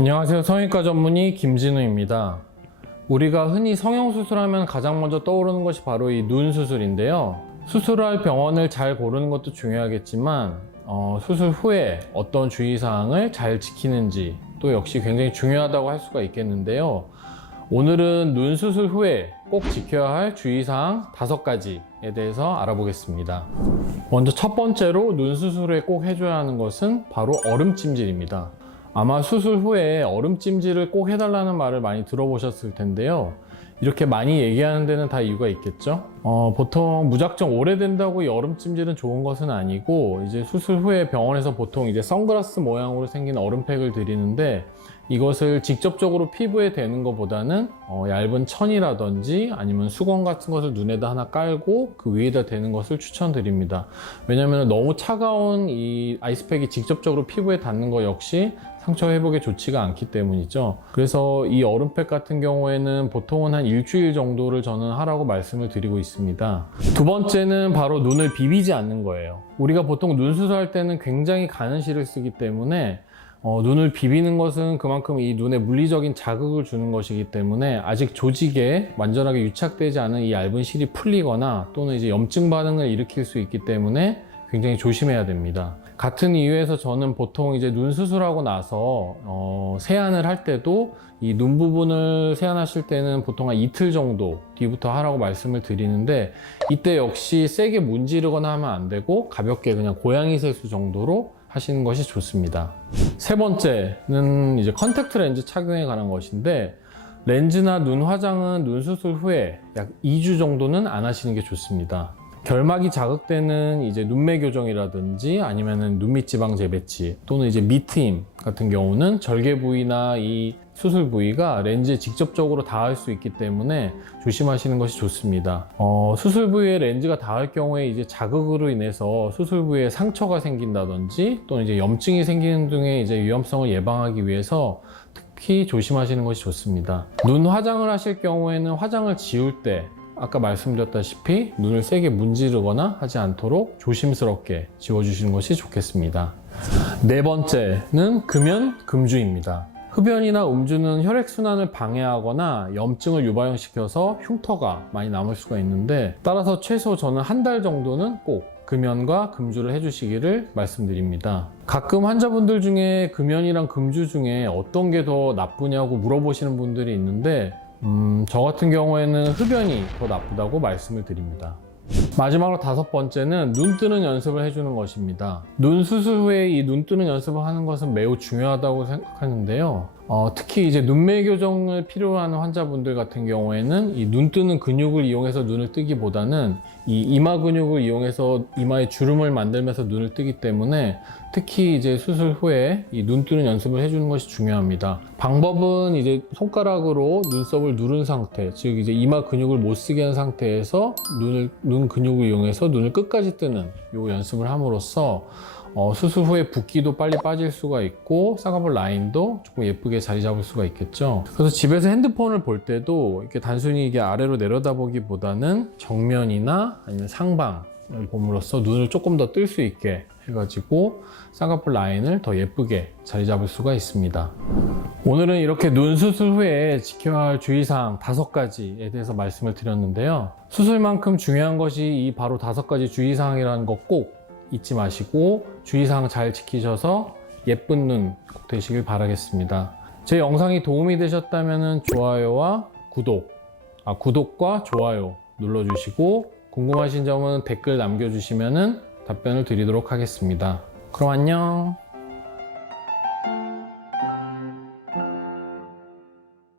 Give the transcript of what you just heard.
안녕하세요. 성형외과 전문의 김진우입니다. 우리가 흔히 성형수술하면 가장 먼저 떠오르는 것이 바로 이 눈 수술인데요. 수술할 병원을 잘 고르는 것도 중요하겠지만 수술 후에 어떤 주의사항을 잘 지키는지 또 역시 굉장히 중요하다고 할 수가 있겠는데요. 오늘은 눈 수술 후에 꼭 지켜야 할 주의사항 5가지에 대해서 알아보겠습니다. 먼저 첫 번째로 눈 수술 후에 꼭 해줘야 하는 것은 바로 얼음찜질입니다. 아마 수술 후에 얼음찜질을 꼭 해달라는 말을 많이 들어보셨을 텐데요. 이렇게 많이 얘기하는 데는 다 이유가 있겠죠. 보통 무작정 오래된다고 이 얼음찜질은 좋은 것은 아니고, 이제 수술 후에 병원에서 보통 이제 선글라스 모양으로 생긴 얼음팩을 드리는데, 이것을 직접적으로 피부에 대는 것보다는 얇은 천이라든지 아니면 수건 같은 것을 눈에다 하나 깔고 그 위에다 대는 것을 추천드립니다. 왜냐하면 너무 차가운 이 아이스팩이 직접적으로 피부에 닿는 것 역시 상처 회복에 좋지가 않기 때문이죠. 그래서 이 얼음팩 같은 경우에는 보통은 한 일주일 정도를 저는 하라고 말씀을 드리고 있습니다. 두 번째는 바로 눈을 비비지 않는 거예요. 우리가 보통 눈 수술할 때는 굉장히 가는 실을 쓰기 때문에 눈을 비비는 것은 그만큼 이 눈에 물리적인 자극을 주는 것이기 때문에 아직 조직에 완전하게 유착되지 않은 이 얇은 실이 풀리거나 또는 이제 염증 반응을 일으킬 수 있기 때문에 굉장히 조심해야 됩니다. 같은 이유에서 저는 보통 이제 눈 수술하고 나서 세안을 할 때도 이 눈 부분을 세안하실 때는 보통 한 이틀 정도 뒤부터 하라고 말씀을 드리는데, 이때 역시 세게 문지르거나 하면 안 되고 가볍게 그냥 고양이 세수 정도로 하시는 것이 좋습니다. 세 번째는 이제 컨택트 렌즈 착용에 관한 것인데, 렌즈나 눈 화장은 눈 수술 후에 약 2주 정도는 안 하시는 게 좋습니다. 결막이 자극되는 이제 눈매 교정이라든지 아니면은 눈밑 지방 재배치 또는 이제 미트임 같은 경우는 절개 부위나 이 수술 부위가 렌즈에 직접적으로 닿을 수 있기 때문에 조심하시는 것이 좋습니다. 수술 부위에 렌즈가 닿을 경우에 이제 자극으로 인해서 수술 부위에 상처가 생긴다든지 또는 이제 염증이 생기는 등의 이제 위험성을 예방하기 위해서 특히 조심하시는 것이 좋습니다. 눈 화장을 하실 경우에는 화장을 지울 때 아까 말씀드렸다시피 눈을 세게 문지르거나 하지 않도록 조심스럽게 지워주시는 것이 좋겠습니다. 네 번째는 금연, 금주입니다. 흡연이나 음주는 혈액순환을 방해하거나 염증을 유발시켜서 흉터가 많이 남을 수가 있는데, 따라서 최소 저는 한 달 정도는 꼭 금연과 금주를 해주시기를 말씀드립니다. 가끔 환자분들 중에 금연이랑 금주 중에 어떤 게 더 나쁘냐고 물어보시는 분들이 있는데, 저 같은 경우에는 흡연이 더 나쁘다고 말씀을 드립니다. 마지막으로 5번째는 눈 뜨는 연습을 해주는 것입니다. 눈 수술 후에 이 눈 뜨는 연습을 하는 것은 매우 중요하다고 생각하는데요. 특히 이제 눈매 교정을 필요로 하는 환자분들 같은 경우에는 이 눈 뜨는 근육을 이용해서 눈을 뜨기보다는 이 이마 근육을 이용해서 이마에 주름을 만들면서 눈을 뜨기 때문에 특히 이제 수술 후에 이 눈 뜨는 연습을 해주는 것이 중요합니다. 방법은 이제 손가락으로 눈썹을 누른 상태, 즉 이제 이마 근육을 못 쓰게 한 상태에서 눈 근육을 이용해서 눈을 끝까지 뜨는 이 연습을 함으로써 수술 후에 붓기도 빨리 빠질 수가 있고 쌍꺼풀 라인도 조금 예쁘게 자리 잡을 수가 있겠죠. 그래서 집에서 핸드폰을 볼 때도 이렇게 단순히 이게 아래로 내려다보기보다는 정면이나 아니면 상방을 봄으로써 눈을 조금 더 뜰 수 있게 해가지고 쌍꺼풀 라인을 더 예쁘게 자리 잡을 수가 있습니다. 오늘은 이렇게 눈 수술 후에 지켜야 할 주의사항 5가지에 대해서 말씀을 드렸는데요. 수술만큼 중요한 것이 이 바로 5가지 주의사항이라는 거 꼭 잊지 마시고 주의사항 잘 지키셔서 예쁜 눈 꼭 되시길 바라겠습니다. 제 영상이 도움이 되셨다면 좋아요와 구독과 좋아요 눌러주시고, 궁금하신 점은 댓글 남겨주시면 답변을 드리도록 하겠습니다. 그럼 안녕.